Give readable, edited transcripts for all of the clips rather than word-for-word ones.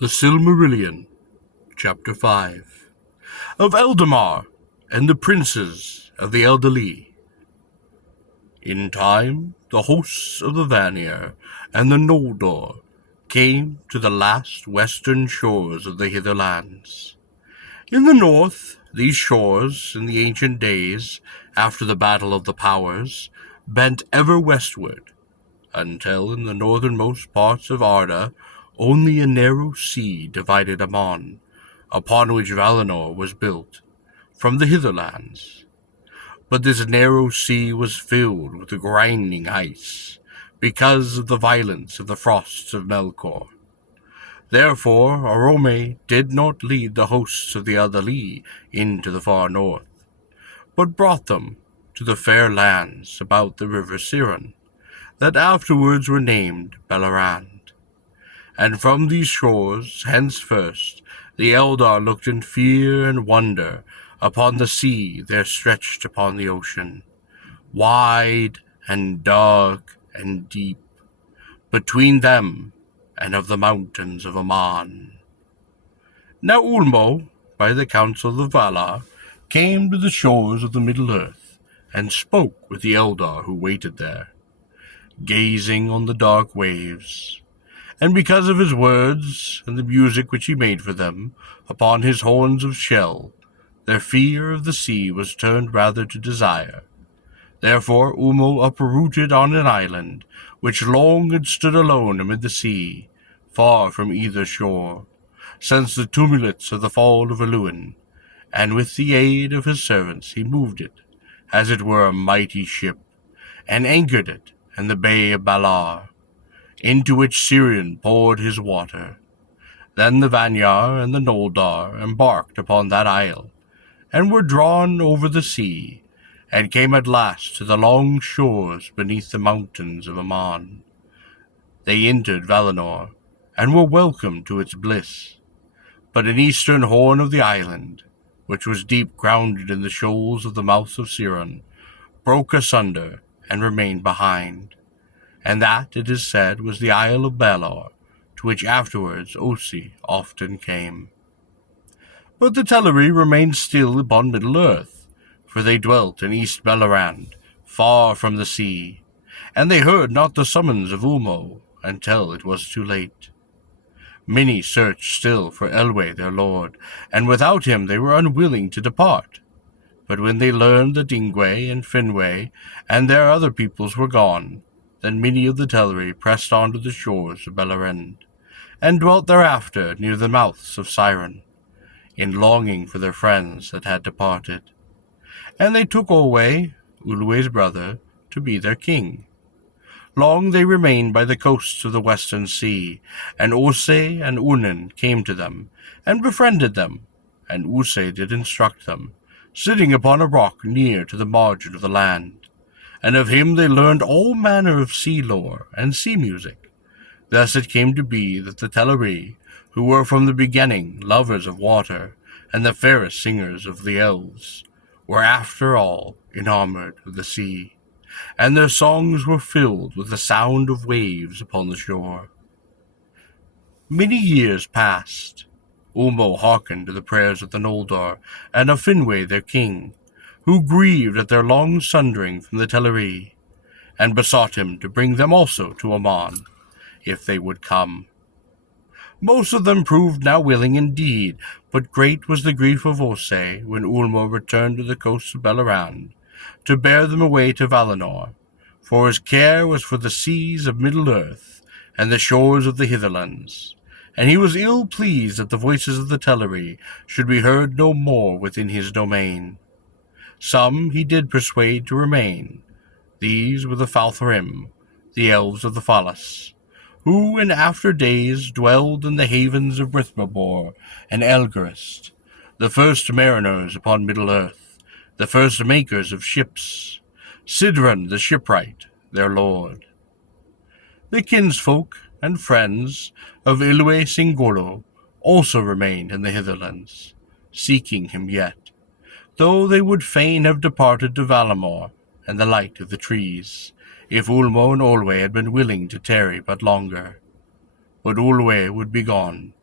The Silmarillion, Chapter 5 of Eldamar and the Princes of the Eldalië. In time, the hosts of the Vanir and the Noldor came to the last western shores of the Hitherlands. In the north, these shores, in the ancient days, after the Battle of the Powers, bent ever westward, until in the northernmost parts of Arda only a narrow sea divided them upon which Valinor was built, from the Hitherlands. But this narrow sea was filled with grinding ice, because of the violence of the frosts of Melkor. Therefore Orome did not lead the hosts of the Eldalië into the far north, but brought them to the fair lands about the river Siren, that afterwards were named Bellerand. And from these shores, hence first, the Eldar looked in fear and wonder upon the sea there stretched upon the ocean, wide and dark and deep, between them and of the mountains of Aman. Now Ulmo, by the counsel of Valar, came to the shores of the Middle-earth, and spoke with the Eldar who waited there, gazing on the dark waves. And because of his words, and the music which he made for them, upon his horns of shell, their fear of the sea was turned rather to desire. Therefore Ulmo uprooted on an island, which long had stood alone amid the sea, far from either shore, since the tumults of the fall of Eluin, and with the aid of his servants he moved it, as it were a mighty ship, and anchored it in the bay of Balar, into which Sirion poured his water. Then the Vanyar and the Noldar embarked upon that isle, and were drawn over the sea, and came at last to the long shores beneath the mountains of Aman. They entered Valinor, and were welcome to its bliss. But an eastern horn of the island, which was deep grounded in the shoals of the mouth of Siren, broke asunder and remained behind. And that, it is said, was the Isle of Balor, to which afterwards Osi often came. But the Teleri remained still upon Middle-earth, for they dwelt in East Bellerand, far from the sea, and they heard not the summons of Ulmo until it was too late. Many searched still for Elwë their lord, and without him they were unwilling to depart. But when they learned that Ingwe and Finwë and their other peoples were gone, then many of the Teleri pressed on to the shores of Bellerand, and dwelt thereafter near the mouths of Siren, in longing for their friends that had departed. And they took Olwë, Ulwë's brother, to be their king. Long they remained by the coasts of the western sea, and Ose and Unen came to them, and befriended them, and Use did instruct them, sitting upon a rock near to the margin of the land. And of him they learned all manner of sea lore and sea music. Thus it came to be that the Teleri, who were from the beginning lovers of water, and the fairest singers of the elves, were after all enamoured of the sea, and their songs were filled with the sound of waves upon the shore. Many years passed. Ulmo hearkened to the prayers of the Noldor, and of Finwë their king, who grieved at their long sundering from the Teleri, and besought him to bring them also to Aman, if they would come. Most of them proved now willing indeed, but great was the grief of Ose when Ulmo returned to the coasts of Bellerand, to bear them away to Valinor, for his care was for the seas of Middle-earth and the shores of the Hitherlands, and he was ill pleased that the voices of the Teleri should be heard no more within his domain. Some he did persuade to remain. These were the Faltharim, the elves of the Falas, who in after days dwelled in the havens of Rithmabor and Elgerist, the first mariners upon Middle-earth, the first makers of ships, Sidran the shipwright, their lord. The kinsfolk and friends of Ilwe Singolo also remained in the Hitherlands, seeking him yet, though they would fain have departed to Valamor and the light of the trees, if Ulmo and Olwë had been willing to tarry but longer. But Olwë would be gone,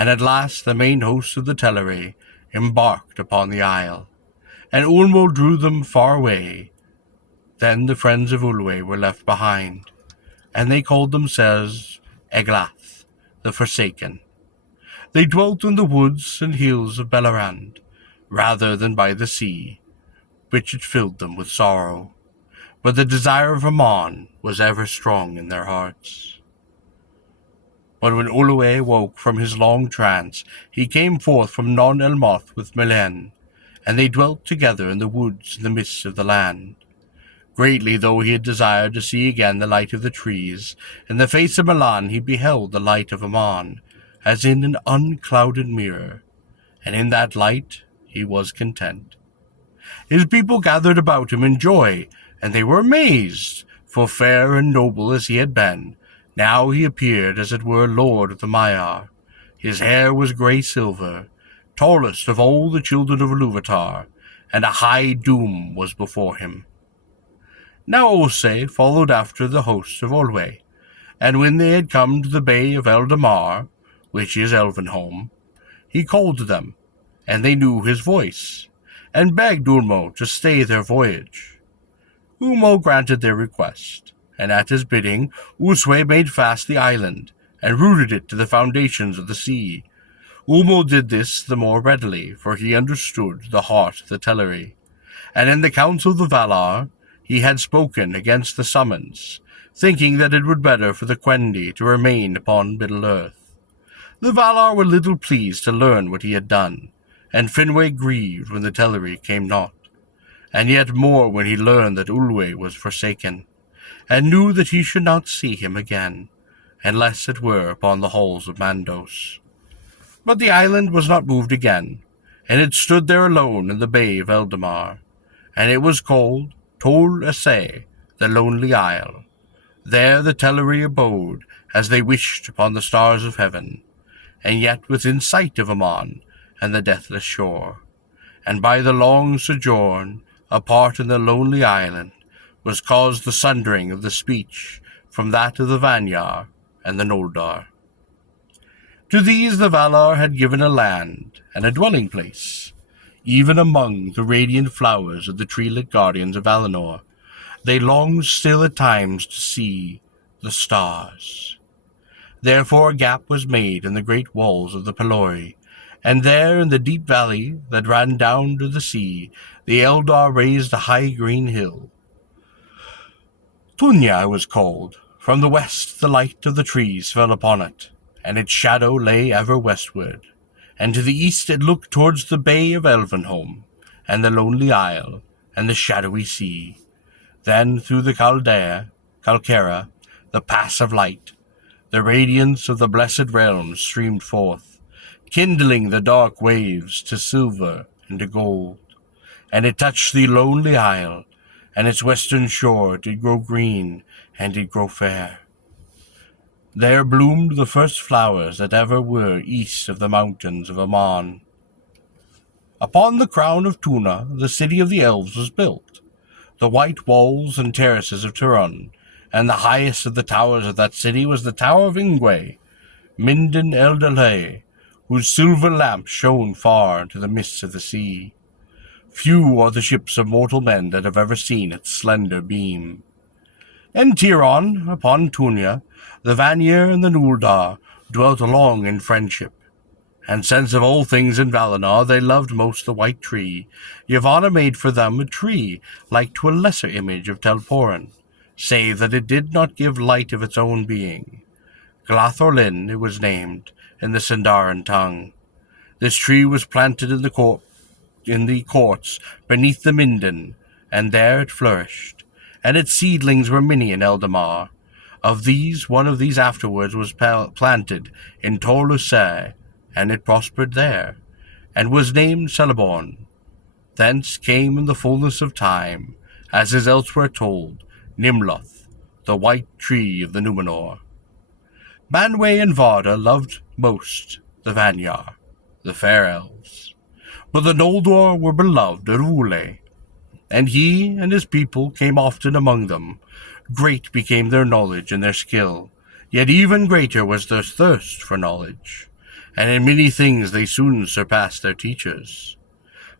and at last the main host of the Teleri embarked upon the isle, and Ulmo drew them far away. Then the friends of Ulwe were left behind, and they called themselves Eglath, the Forsaken. They dwelt in the woods and hills of Bellerand, rather than by the sea, which had filled them with sorrow. But the desire of Amon was ever strong in their hearts. But when Ulwe woke from his long trance, he came forth from Non Elmoth with Melen, and they dwelt together in the woods in the midst of the land. Greatly though he had desired to see again the light of the trees, in the face of Milan he beheld the light of Amon, as in an unclouded mirror, and in that light he was content. His people gathered about him in joy, and they were amazed, for fair and noble as he had been, now he appeared as it were lord of the Maiar. His hair was grey-silver, tallest of all the children of Iluvatar, and a high doom was before him. Now Ose followed after the hosts of Olwe, and when they had come to the bay of Eldamar, which is Elvenholm, he called to them, and they knew his voice, and begged Ulmo to stay their voyage. Ulmo granted their request, and at his bidding Uswe made fast the island, and rooted it to the foundations of the sea. Ulmo did this the more readily, for he understood the heart of the Teleri, and in the council of the Valar he had spoken against the summons, thinking that it would better for the Quendi to remain upon Middle-earth. The Valar were little pleased to learn what he had done, and Finwë grieved when the Teleri came not, and yet more when he learned that Ulwe was forsaken, and knew that he should not see him again, unless it were upon the halls of Mandos. But the island was not moved again, and it stood there alone in the bay of Eldamar, and it was called Tol Essay, the Lonely Isle. There the Teleri abode, as they wished upon the stars of heaven, and yet within sight of Amon and the deathless shore. And by the long sojourn, apart in the lonely island, was caused the sundering of the speech from that of the Vanyar and the Noldor. To these the Valar had given a land and a dwelling place, even among the radiant flowers of the tree-lit guardians of Valinor. They longed still at times to see the stars. Therefore a gap was made in the great walls of the Pelori, and there in the deep valley that ran down to the sea, the Eldar raised a high green hill. Tunya it was called. From the west the light of the trees fell upon it, and its shadow lay ever westward, and to the east it looked towards the bay of Elvenholm, and the lonely isle, and the shadowy sea. Then through the Calcara, the pass of light, the radiance of the blessed realms streamed forth, kindling the dark waves to silver and to gold. And it touched the lonely isle, and its western shore did grow green, and did grow fair. There bloomed the first flowers that ever were east of the mountains of Amon. Upon the crown of Tuna the city of the elves was built, the white walls and terraces of Turon, and the highest of the towers of that city was the Tower of Ingwe, Minden Eldalië, whose silver lamp shone far into the mists of the sea. Few are the ships of mortal men that have ever seen its slender beam. And Tiron, upon Tunya, the Vanir and the Noldor dwelt long in friendship, and since of all things in Valinor they loved most the white tree, Yavanna made for them a tree like to a lesser image of Telporin, save that it did not give light of its own being. Glathorlin it was named, in the Sindarin tongue. This tree was planted in the courts beneath the Minden, and there it flourished, and its seedlings were many in Eldamar. Of these, one of these afterwards was planted in Tol-Usai, and it prospered there, and was named Celeborn. Thence came in the fullness of time, as is elsewhere told, Nimloth, the white tree of the Numenor. Manwë and Varda loved most the Vanyar, the fair elves, but the Noldor were beloved of Ule, and he and his people came often among them. Great became their knowledge and their skill, yet even greater was their thirst for knowledge. and in many things they soon surpassed their teachers.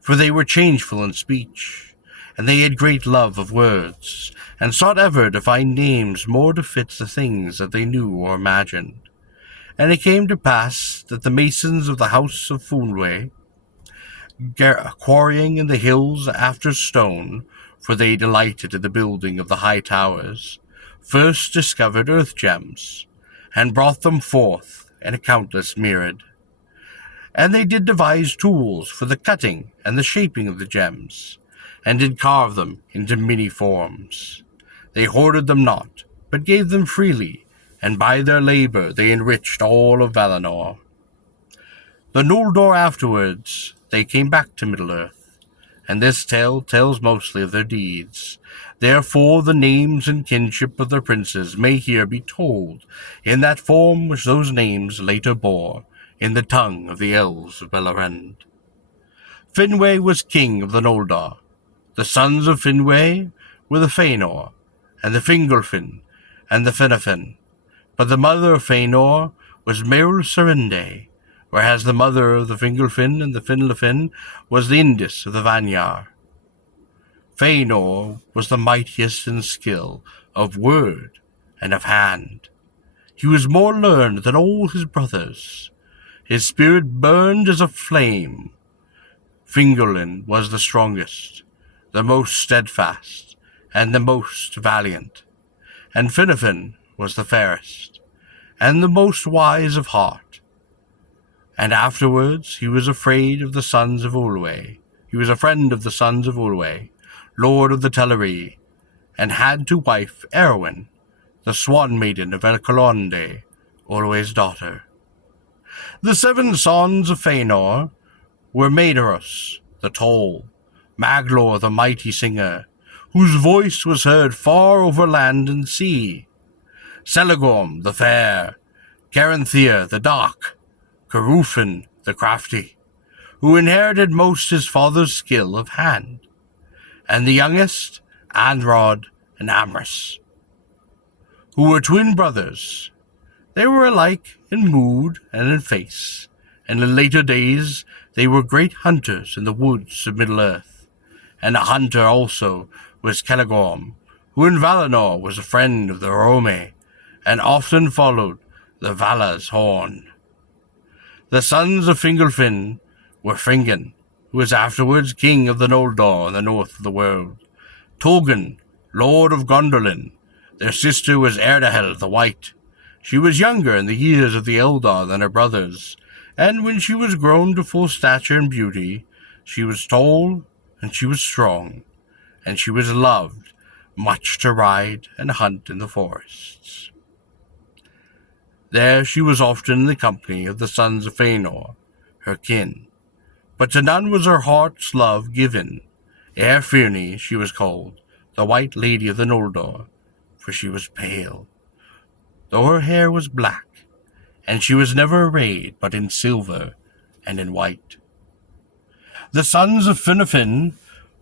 For they were changeful in speech, and they had great love of words, and sought ever to find names more to fit the things that they knew or imagined. And it came to pass that the masons of the house of Funwë, quarrying in the hills after stone, for they delighted in the building of the high towers, first discovered earth gems, and brought them forth in a countless myriad. And they did devise tools for the cutting and the shaping of the gems, and did carve them into many forms. They hoarded them not, but gave them freely, and by their labor they enriched all of Valinor. The Noldor afterwards, they came back to Middle-earth, and this tale tells mostly of their deeds. Therefore the names and kinship of their princes may here be told, in that form which those names later bore, in the tongue of the elves of Beleriand. Finwë was king of the Noldor. The sons of Finwë were the Fëanor, and the Fingolfin, and the Finarfin. But the mother of Fëanor was Meryl Serinde, whereas the mother of the Fingolfin and the Finarfin was the Indis of the Vanyar. Fëanor was the mightiest in skill of word and of hand. He was more learned than all his brothers. His spirit burned as a flame. Fingolin was the strongest, the most steadfast, and the most valiant. And Finarfin was the fairest, and the most wise of heart. And afterwards he was afraid of the sons of Ulwë. He was a friend of the sons of Ulwë, lord of the Teleri, and had to wife Erwin, the swan maiden of Elcalonde, Ulwë's daughter. The 7 sons of Fëanor were Maedhros, the tall, Maglor, the mighty singer, whose voice was heard far over land and sea, Celegorm, the fair, Caranthir, the dark, Carufin, the crafty, who inherited most his father's skill of hand, and the youngest, Anrod and Amrys, who were twin brothers. They were alike in mood and in face, and in later days they were great hunters in the woods of Middle-earth. And a hunter also was Celegorm, who in Valinor was a friend of the Orome, and often followed the Vala's horn. The sons of Fingolfin were Fingon, who was afterwards king of the Noldor in the north of the world, Tolgan, lord of Gondolin. Their sister was Erdahel the White. She was younger in the years of the Eldar than her brothers, and when she was grown to full stature and beauty, she was tall and she was strong, and she was loved much to ride and hunt in the forests. There she was often in the company of the sons of Fëanor, her kin, but to none was her heart's love given. Eärfirni she was called, the White Lady of the Noldor, for she was pale, though her hair was black, and she was never arrayed but in silver and in white. The sons of Finarfin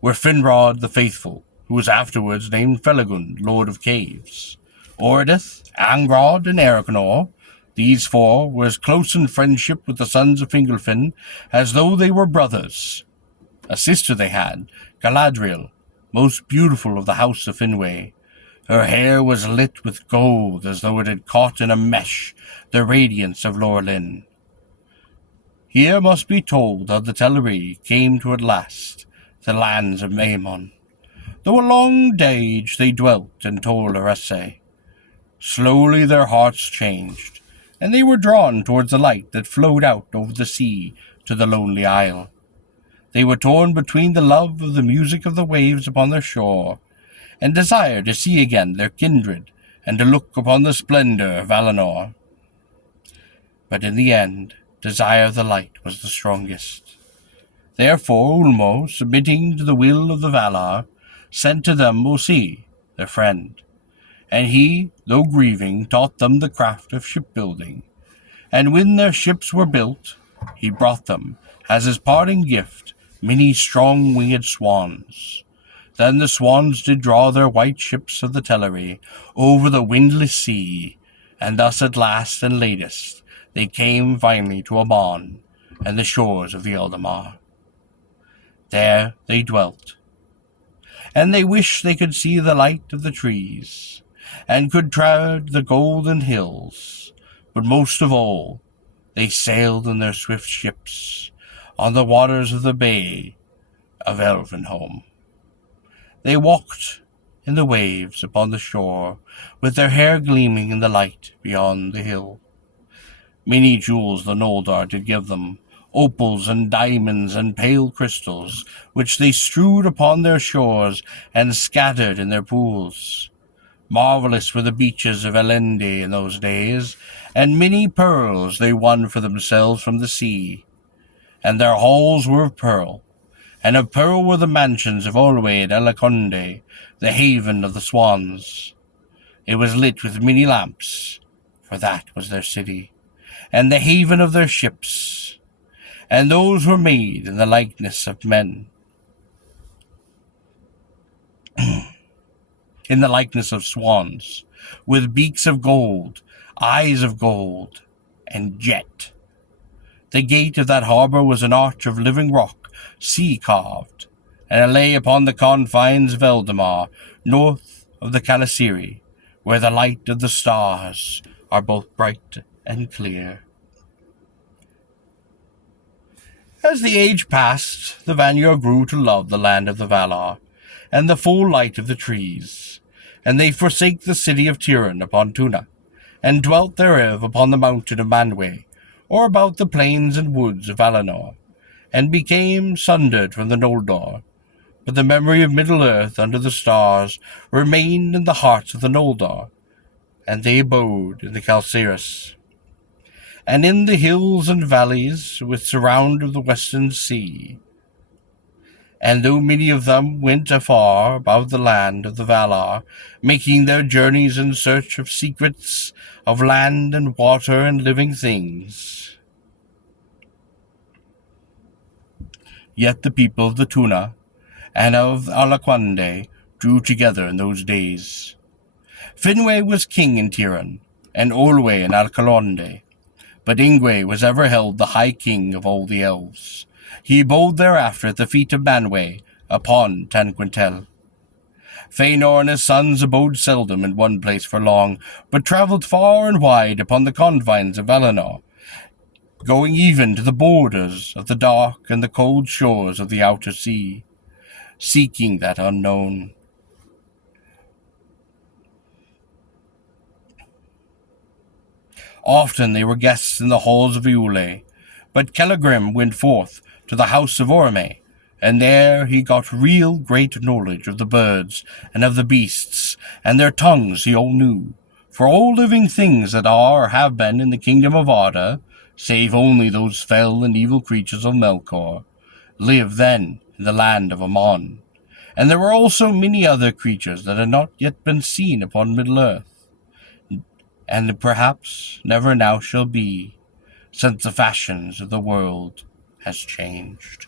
were Finrod the Faithful, who was afterwards named Felagund, Lord of Caves, Ordith, Angrod, and Ereknor. These 4 were as close in friendship with the sons of Fingolfin as though they were brothers. A sister they had, Galadriel, most beautiful of the house of Finwë. Her hair was lit with gold as though it had caught in a mesh the radiance of Lorelin. Here must be told how the Teleri came to at last the lands of Maemon. Though a long age they dwelt in Tol Eressë, slowly their hearts changed, and they were drawn towards the light that flowed out over the sea to the lonely isle. They were torn between the love of the music of the waves upon their shore, and desire to see again their kindred, and to look upon the splendor of Valinor. But in the end, desire of the light was the strongest. Therefore Ulmo, submitting to the will of the Valar, sent to them Mosi, their friend. And he, though grieving, taught them the craft of shipbuilding. And when their ships were built, he brought them, as his parting gift, many strong-winged swans. Then the swans did draw their white ships of the Teleri over the windless sea, and thus at last and latest they came finally to Amon and the shores of the Eldamar. There they dwelt, and they wished they could see the light of the trees, and could tread the golden hills, but most of all, they sailed in their swift ships on the waters of the bay of Elvenholm. They walked in the waves upon the shore, with their hair gleaming in the light beyond the hill. Many jewels the Noldor did give them, opals and diamonds and pale crystals, which they strewed upon their shores and scattered in their pools. Marvelous were the beaches of Elendil in those days, and many pearls they won for themselves from the sea. And their halls were of pearl, and of pearl were the mansions of Olwë Alaconde, the haven of the swans. It was lit with many lamps, for that was their city, and the haven of their ships, and those were made in the likeness of men, in the likeness of swans, with beaks of gold, eyes of gold, and jet. The gate of that harbour was an arch of living rock, sea-carved, and it lay upon the confines of Eldamar, north of the Calasiri, where the light of the stars are both bright and clear. As the age passed, the Vanir grew to love the land of the Valar, and the full light of the trees, and they forsake the city of Tiryn upon Tuna, and dwelt thereof upon the mountain of Manwë, or about the plains and woods of Valinor, and became sundered from the Noldor. But the memory of Middle-earth under the stars remained in the hearts of the Noldor, and they abode in the Calcaris, and in the hills and valleys which surround the western sea. And though many of them went afar about the land of the Valar, making their journeys in search of secrets of land and water and living things, yet the people of the Tuna and of Alaquande drew together in those days. Finwë was king in Tiryn, and Olwë in Alcalonde, but Ingwë was ever held the high king of all the elves. He abode thereafter at the feet of Manwë upon Tanquintel. Fëanor and his sons abode seldom in one place for long, but travelled far and wide upon the confines of Valinor, going even to the borders of the dark and the cold shores of the outer sea, seeking that unknown. Often they were guests in the halls of Iule, but Cellegrim went forth to the house of Orome, and there he got real great knowledge of the birds and of the beasts, and their tongues he all knew. For all living things that are or have been in the kingdom of Arda, save only those fell and evil creatures of Melkor, lived then in the land of Amon. And there were also many other creatures that had not yet been seen upon Middle-earth, and perhaps never now shall be, since the fashions of the world has changed.